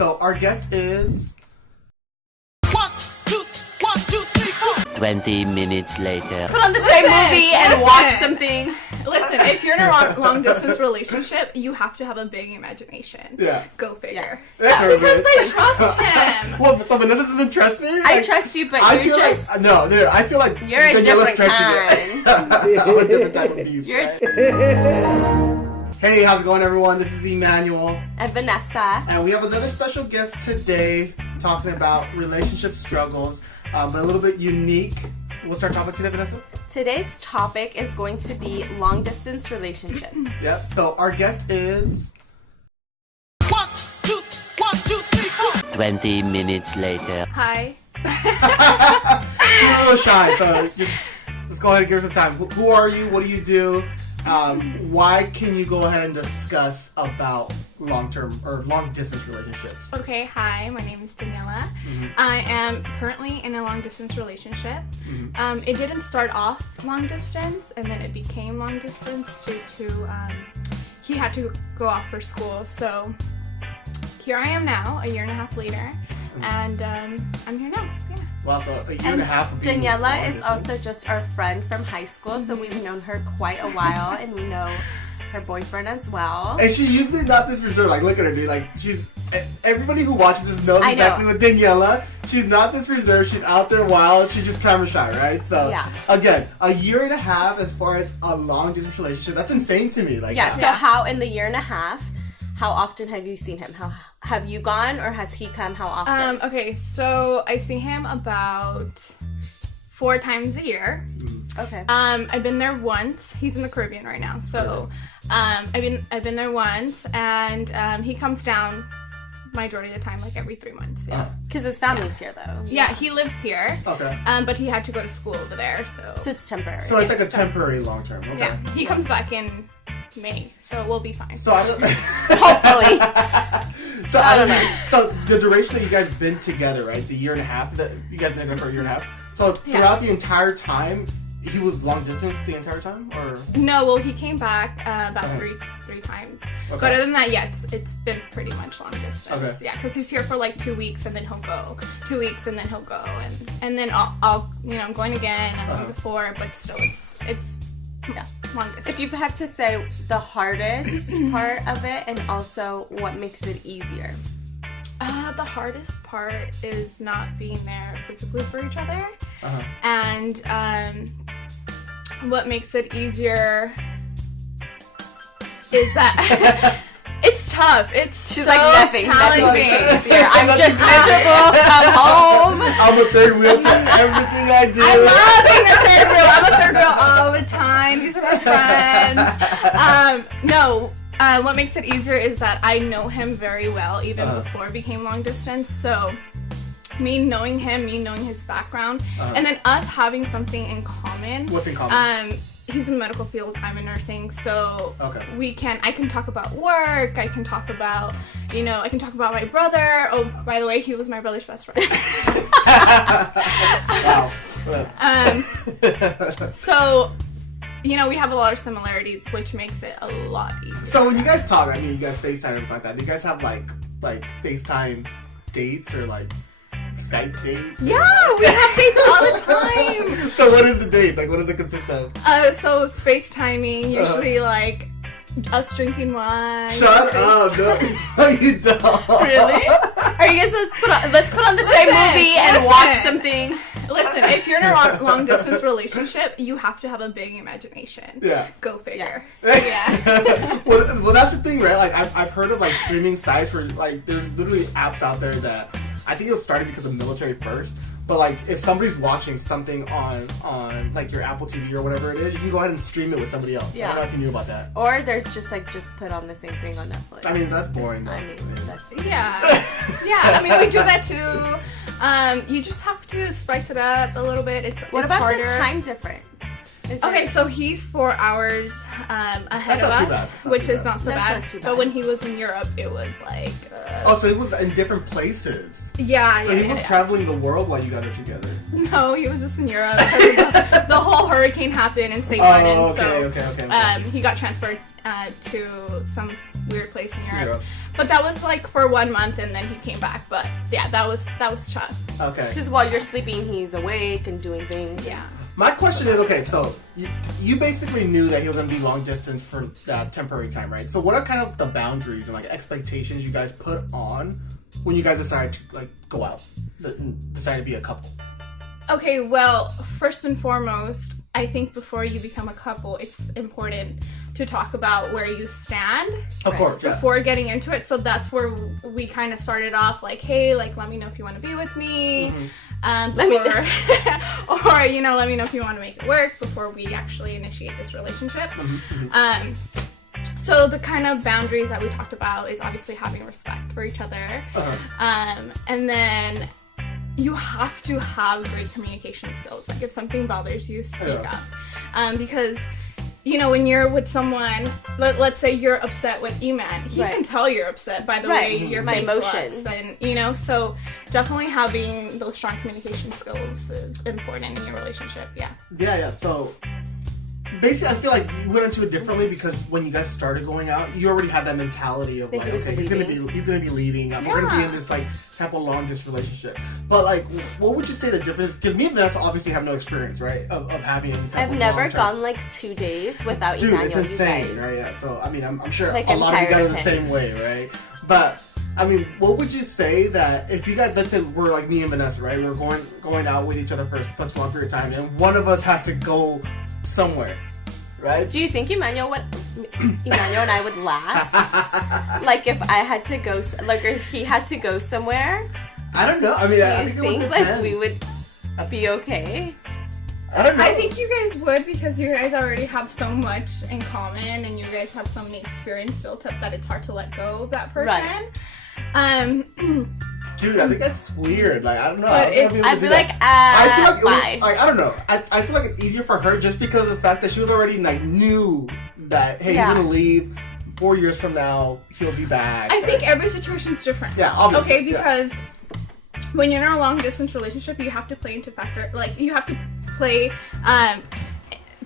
So our guest is 20 minutes later. Put on the same movie and watch something. Listen, if you're in a long distance relationship, you have to have a big imagination. Yeah. Go figure. Yeah. Because I trust him. Well, so Vanessa doesn't trust me? I trust you, but you're just... Like, no, dude, I feel like You're a Daniela's different stretching it. kind. I'm a different type of beast. You're right? Hey, how's it going, everyone? This is Emmanuel. And Vanessa. And we have another special guest today talking about relationship struggles, but a little bit unique. What's our topic today, Vanessa? Today's topic is going to be long-distance relationships. Yep. So our guest is 20 minutes later. Hi. She's a little shy, so let's go ahead and give her some time. Who are you? What do you do? Why can you go ahead and discuss about long-term or long-distance relationships? Okay, hi, my name is Daniela. Mm-hmm. I am currently in a long-distance relationship. Mm-hmm. It didn't start off long-distance, and then it became long-distance due to he had to go off for school. So here I am now, a year and a half later, and I'm here now. Yeah. Well, so a year and a half. Of being Daniela long is distance. also just our friend from high school, so we've known her quite a while, and we know her boyfriend as well. And she's usually not this reserved. Like, look at her, dude. Like, everybody who watches this knows exactly what Daniela. She's not this reserved. She's out there wild. She's just camera shy, right? So, yeah. Again, a year and a half as far as a long distance relationship. That's insane to me. Like, Yeah. So how in the year and a half? How often have you seen him? How have you gone, or has he come? How often? Okay, so I see him about 4 times a year. Okay. I've been there once. He's in the Caribbean right now, so I've been there once, and he comes down majority of the time, like every 3 months. Yeah. Because his family's here, though. Yeah, he lives here. Okay. But he had to go to school over there, so it's temporary. So it's like a temporary long term. Okay. yeah, he comes back in May, so we'll be fine. So I don't. Hopefully. So I don't know. So the duration that you guys been together, right? The year and a half that you guys been together for a year and a half. So throughout the entire time, he was long distance the entire time, or No, well, he came back about three times. Okay. But other than that, yeah, it's been pretty much long distance. Okay. Yeah, because he's here for like 2 weeks and then he'll go. 2 weeks and then he'll go, and then I'll I'm going again. I'm going before, but still, it's long distance. If you had to say the hardest part of it, and also what makes it easier. The hardest part is not being there physically for each other, and what makes it easier is that it's tough. She's so like nothing challenging. makes it easier. I'm just miserable. Come home. I'm a third wheel to everything I do. I love being a third wheel. I'm a third wheel all the time. These are my friends. What makes it easier is that I know him very well, even before it became long distance. So, me knowing him, me knowing his background, and then us having something in common. What's in common? He's in the medical field, I'm in nursing, so Okay. I can talk about work, I can talk about, I can talk about my brother. Oh, by the way, he was my brother's best friend. Wow. So, we have a lot of similarities, which makes it a lot easier. So when you guys talk, I mean, you guys FaceTime and stuff like that. Do you guys have like FaceTime dates or like Skype dates? Yeah, we have dates all the time. So what is the date? Like, what does it consist of? So it's FaceTiming, usually like us drinking wine. Shut up! No, you don't. Really? Are you guys? Let's put on the same movie and watch something. Listen, if you're in a long distance relationship, you have to have a big imagination. Yeah. Go figure. Yeah. well, that's the thing, right? Like, I've heard of like streaming sites where like there's literally apps out there that I think it started because of military first. But like, if somebody's watching something on like your Apple TV or whatever it is, you can go ahead and stream it with somebody else. Yeah. I don't know if you knew about that. Or there's just put on the same thing on Netflix. I mean, that's boring. Though. I mean, that's Yeah. I mean, we do that too. You just have to spice it up a little bit. What it's about harder. the time difference? Okay, so he's 4 hours ahead That's of not us, too bad. which is not so That's bad. not too bad. But when he was in Europe, it was like... Oh, so it was in different places. Yeah, So he was traveling the world while you guys are together. No, he was just in Europe. Because the whole hurricane happened in St. Martin, okay. he got transferred to some weird place in Europe. But that was like for 1 month, and then he came back. But yeah, that was tough. Okay. Because while you're sleeping, he's awake and doing things. Yeah. My question is, okay, so you basically knew that he was going to be long distance for that temporary time, right? So what are kind of the boundaries and like expectations you guys put on when you guys decide to like go out, decide to be a couple? Okay, well, first and foremost, I think before you become a couple, it's important to talk about where you stand. Of course, yeah. Before getting into it. So that's where we kind of started off, like, hey, like, let me know if you want to be with me. Let me know. Or, you know, let me know if you want to make it work before we actually initiate this relationship. So the kind of boundaries that we talked about is obviously having respect for each other. And then you have to have great communication skills. Like, if something bothers you, speak up. Because, you know, when you're with someone, let's say you're upset with Eman, he can tell you're upset by the way your my face emotions. looks. And, you know, so definitely having those strong communication skills is important in your relationship. Yeah. So basically, I feel like you went into it differently because when you guys started going out, you already had that mentality of like, okay, he's gonna be leaving. We're gonna be in this like type of long distance relationship. But like, what would you say the difference? Because me and Vanessa obviously have no experience, right, of having any type I've of never long-term. gone like 2 days without Dude, Emmanuel. it's insane, you guys. right? Yeah. So I mean, I'm sure Like, a I'm lot of you tired guys are of the him. same way, right? But I mean, what would you say that if you guys, let's say we're like me and Vanessa, right? We're going out with each other for such a long period of time, and one of us has to go somewhere, right? Do you think Emmanuel and I would last? Like, if I had to go, like, or he had to go somewhere? I don't know. I mean, Do I you think it think would like depend. we would be okay? I don't know. I think you guys would, because you guys already have so much in common and you guys have so many experience built up that it's hard to let go of that person. Right. Dude, I think that's weird. Like, I don't know. But I don't know if I'd be like, I feel like it bye. would, like, I don't know. I feel like it's easier for her just because of the fact that she was already like knew that he's gonna leave. 4 years from now, he'll be back. I think every situation's different. Yeah, obviously. Okay, because when you're in a long distance relationship, you have to play into factor, like, you have to play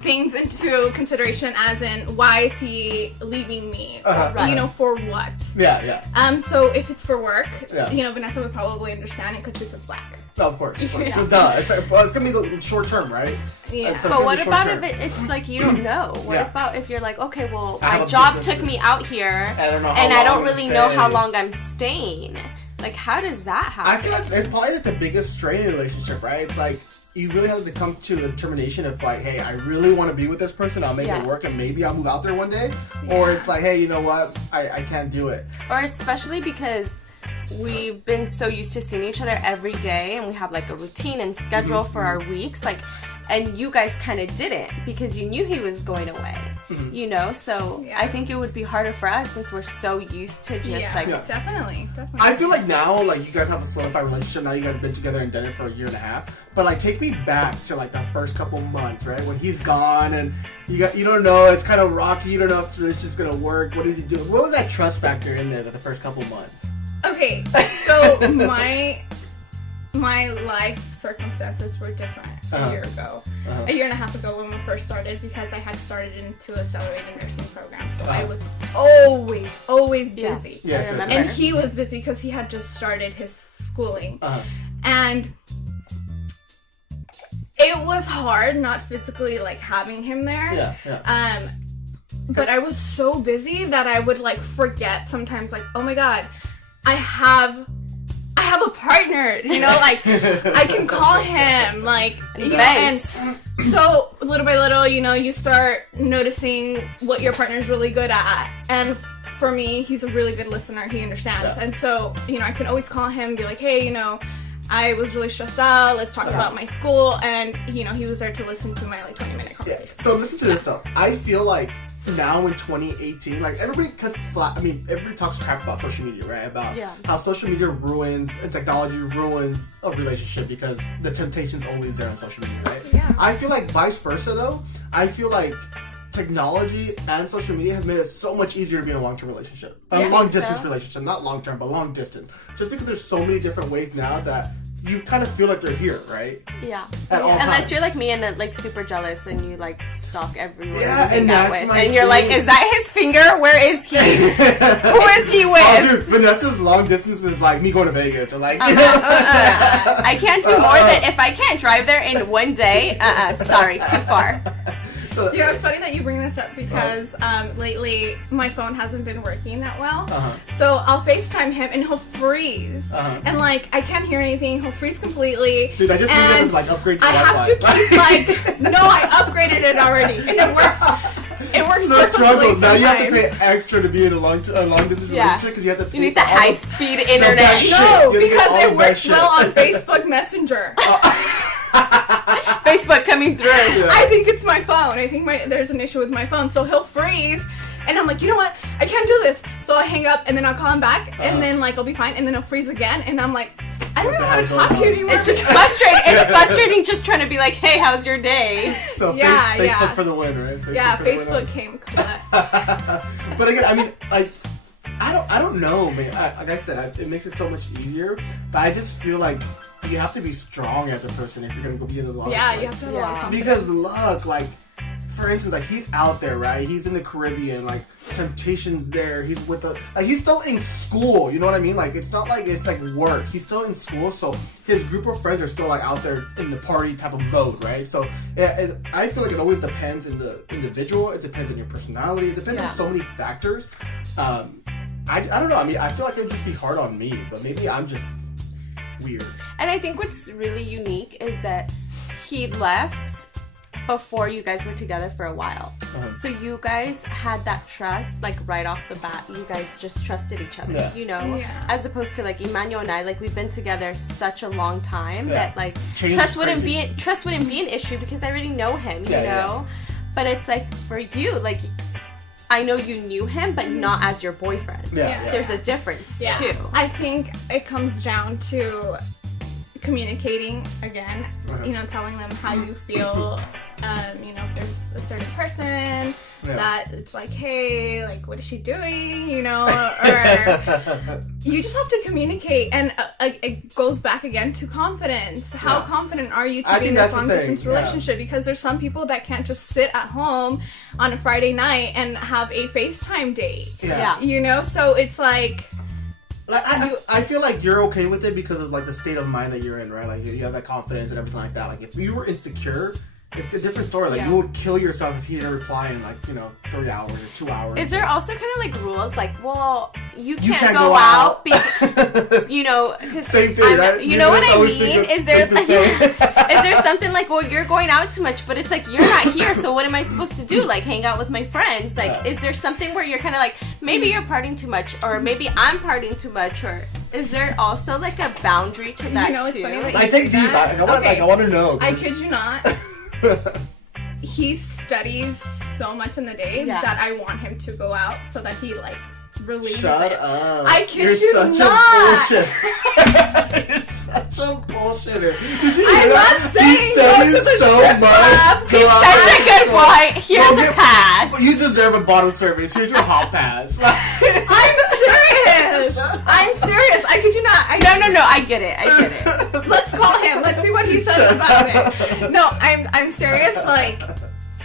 things into consideration, as in, why is he leaving me? You know, for what? Yeah. So if it's for work, Yeah. you know, Vanessa would probably understand and cut you some slack. Of course. Yeah. Well, duh. It's, like, well, it's gonna be short term, right? Yeah. It's But what short about term. if it's like you don't know? What Yeah. about if you're like, okay, well, I have my a job business took me out here, I don't know how and I long don't I'm really gonna know how stay. long I'm staying. Like, how does that happen? I feel like it's probably like the biggest strain in a relationship, right? It's like you really have to come to a determination of like, hey, I really want to be with this person. I'll make it work, and maybe I'll move out there one day. Or it's like, hey, you know what? I can't do it. Or especially because we've been so used to seeing each other every day, and we have like a routine and schedule for our weeks, like, and you guys kind of didn't because you knew he was going away, you know. So I think it would be harder for us since we're so used to just Definitely. I feel like now, like, you guys have a solidified relationship. Now you guys have been together and done it for a year and a half. But like, take me back to like the first couple months, right? When he's gone and you don't know, it's kind of rocky. You don't know if it's just gonna work. What is he doing? What was that trust factor in there? The first couple months. Okay, so my life circumstances were different a year ago. A year and a half ago when we first started, because I had started into a accelerated nursing program. So I was always busy. Yeah, I remember. And he was busy because he had just started his schooling. And it was hard not physically like having him there. But I was so busy that I would like forget sometimes, like, oh my god, I have a partner, you know, like I can call him, like, you know, and so little by little, you know, you start noticing what your partner's really good at. And for me, he's a really good listener. He understands. And so, you know, I can always call him and be like, hey, you know, I was really stressed out. Let's talk about my school. And, you know, he was there to listen to my like 20-minute conversation. So listen to this stuff. I feel like now in 2018, like everybody everybody talks crap about social media, right? About how social media ruins and technology ruins a relationship because the temptation's always there on social media, right? Yeah. I feel like vice versa though. I feel like technology and social media has made it so much easier to be in a long-term relationship. A long-distance relationship, not long-term, but long-distance. Just because there's so many different ways now that you kind of feel like they're here, right? Yeah. At all Unless times. you're like me and like super jealous and you like stalk everyone Yeah, you hang and out that's with. my And you're like, thing. is that his finger? Where is he? Who is he with? Oh, dude, Vanessa's long distance is like me going to Vegas or like. I can't do more than if I can't drive there in one day. Sorry, too far. Yeah, it's funny that you bring this up because lately my phone hasn't been working that well. So I'll FaceTime him and he'll freeze. And like, I can't hear anything. He'll freeze completely. Dude, I just need and to like upgrade to I have to Wi-Fi. keep like, no, I upgraded it already. And it works. It works The perfectly struggle. Now you have to sometimes. pay extra to be in a long distance Yeah. relationship because you have to. You need the high speed internet. best shit. No, You have to get because all it the works best shit. well on Facebook Messenger. Facebook coming through. I think it's my phone. I think there's an issue with my phone. So he'll freeze, and I'm like, you know what? I can't do this. So I hang up, and then I'll call him back, and then like I'll be fine, and then he'll freeze again, and I'm like, I don't know how to talk to you anymore. It's just frustrating. It's frustrating just trying to be like, hey, how's your day? So Yeah, Facebook yeah. for the win, right? yeah, for the win. Facebook came clutch. But again, I mean, like, I don't know, man. Like I said, it makes it so much easier. But I just feel like you have to be strong as a person if you're gonna go be in the long. Yeah, run. you have to have a lot of Yeah. confidence. Because look, like, for instance, like he's out there, right? He's in the Caribbean, like Temptation's there. He's with the, like he's still in school. You know what I mean? Like it's not like it's like work. He's still in school, so his group of friends are still like out there in the party type of mode, right? So I feel like it always depends on the individual. It depends on your personality. It depends on so many factors. I don't know. I mean, I feel like it would just be hard on me, but maybe I'm just weird. And I think what's really unique is that he left before you guys were together for a while. So you guys had that trust, like right off the bat. You guys just trusted each other, you know? Yeah. As opposed to like Emmanuel and I, like we've been together such a long time Yeah. that like Change trust is wouldn't crazy. be an issue because I already know him, you Yeah, yeah. know? But it's like for you, like I know you knew him, but not as your boyfriend. Yeah. There's a difference too. I think it comes down to communicating again, you know, telling them how you feel. You know, if there's a certain person that it's like, hey, like, what is she doing? You know, or you just have to communicate. And it goes back again to confidence. How confident are you to I be in think this that's the long thing, distance relationship? Because there's some people that can't just sit at home on a Friday night and have a FaceTime date. Yeah. You know, so it's like, Like I feel like you're okay with it because of like the state of mind that you're in, right? Like you have that confidence and everything like that. Like if you were insecure, it's a different story. Like you would kill yourself if he didn't reply in like 3 hours or 2 hours. Is there also kind of like rules like, well, you You can't go out because, you know, because Same thing, right? you know what I always mean? think Is there the same. is there something like, well, you're going out too much, but it's like you're not here, so what am I supposed to do? Like hang out with my friends? Like, is there something where you're kind of like, maybe you're partying too much, or maybe I'm partying too much, or is there also like a boundary to that You know, it's too? funny that I take deep. I want to know. I kid you not. He studies so much in the day that I want him to go out so that he like relieves Shut it. up. I kid You're you such not. A bullshit. You're such a bullshitter. Did you hear I'm that? not saying He go studies to the so strip much. club. Go He's out such there. a good boy. Here's Go a get- pass. You deserve a bottle service. Here's your hot pass. I'm serious. I'm serious. I kid you not. No, I get it. Let's call him. Let's see what he says about it. No, I'm serious. Like,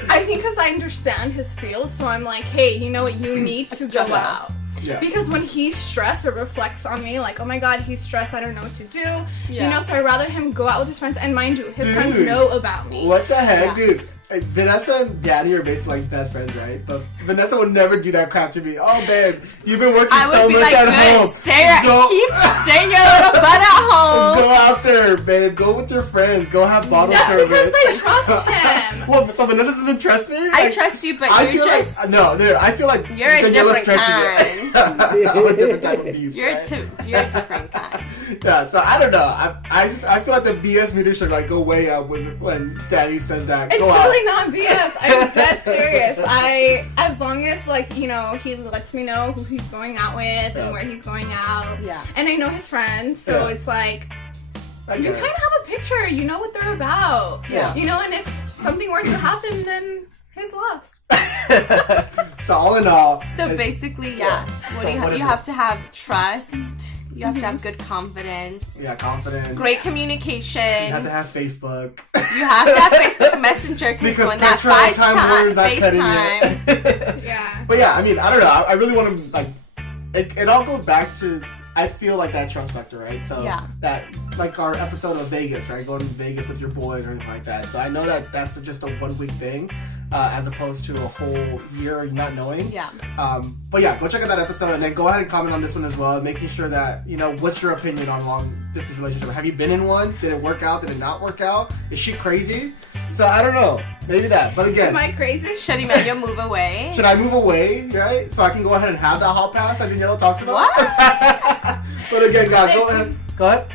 I think because I understand his field, so I'm like, hey, you know what? You need to go Stress out. out. Yeah. Because when he's stressed, it reflects on me. Like, oh my god, he's stressed. I don't know what to do. Yeah. You know, so I'd rather him go out with his friends. And mind you, his Dude. friends know about me. What the heck, Yeah. dude? Vanessa and Danny are basically like best friends, right? But Vanessa would never do that crap to me. Oh, babe, you've been working I would so be much like, at good, home. keep staying your little butt at home. Go out there, babe. Go with your friends. Go have bottle That's service. because I trust him. Well, so Vanessa doesn't trust me? I Like, trust you, but I you're feel just like, no, dude, I feel like You're a Daniela's different stretching it. I'm a different type of beast. you're right? you're a different kind. Yeah, so I don't know. I feel like the BS meter should like go way up when Daddy says that. It's go out. really not BS. I'm dead serious. As long as like, you know, he lets me know who he's going out with and where he's going out. Yeah. And I know his friends, so Yeah. it's like I you get kind it. of have a picture. You know what they're about. Yeah. You know, and if something were to happen, then he's lost. So all in all, So basically, yeah. What So do you what have? is You it? have to have trust. You have to have good confidence. Yeah, confidence. Great communication. You have to have Facebook. You have to have Facebook Messenger because when that FaceTime. Yeah. But yeah, I mean, I don't know. I really want to, like, it all goes back to, I feel like that trust factor, right? So Yeah. that, like our episode of Vegas, right? Going to Vegas with your boys or anything like that. So I know that that's just a 1 week thing, as opposed to a whole year not knowing. Yeah. But yeah, go check out that episode and then go ahead and comment on this one as well, making sure that, you know, what's your opinion on long distance relationship? Have you been in one? Did it work out? Did it not work out? Is she crazy? So I don't know. Maybe that. But again, Am I crazy? Should Emmanuel move away? should I move away, right? So I can go ahead and have that hall pass like Daniela talks about? What? But again, guys, go ahead. Go ahead.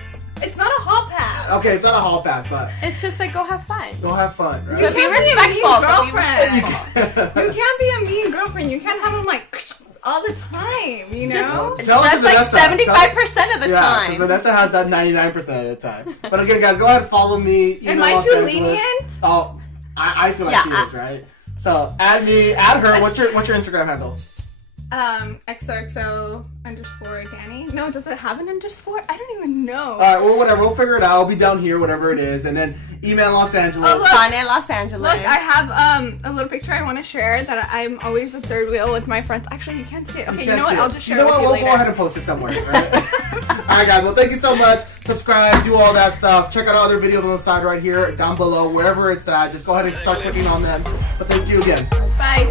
It's not a hall pass. Okay, it's not a hall pass, but It's just like, go have fun. go have fun, right? But be can't be a mean respectful. But be girlfriend. respectful. You can't be a mean girlfriend. You can't have them like all the time, you know? Just, Tell us just like Vanessa. 75% of the Yeah, time. 'cause Vanessa has that 99% of the time. But again, guys, go ahead and follow me. Am I too lenient? Oh, I feel like Yeah, she is, right? So add me, add her. What's your Instagram handle? XOXO underscore Danny. No, does it have an underscore? I don't even know. All right, well, whatever. We'll figure it out. I'll be down here, whatever it is, and then email Los Angeles. Oh, look. Fun in Los Angeles. Look, I have a little picture I want to share that I'm always a third wheel with my friends. Actually, you can't see it. Okay, you know what? I'll just share it with you We'll later. go ahead and post it somewhere, right? Alright, guys. Well, thank you so much. Subscribe, do all that stuff. Check out our other videos on the side right here, down below, wherever it's at. Just go ahead and start clicking on them. But thank you again. Bye.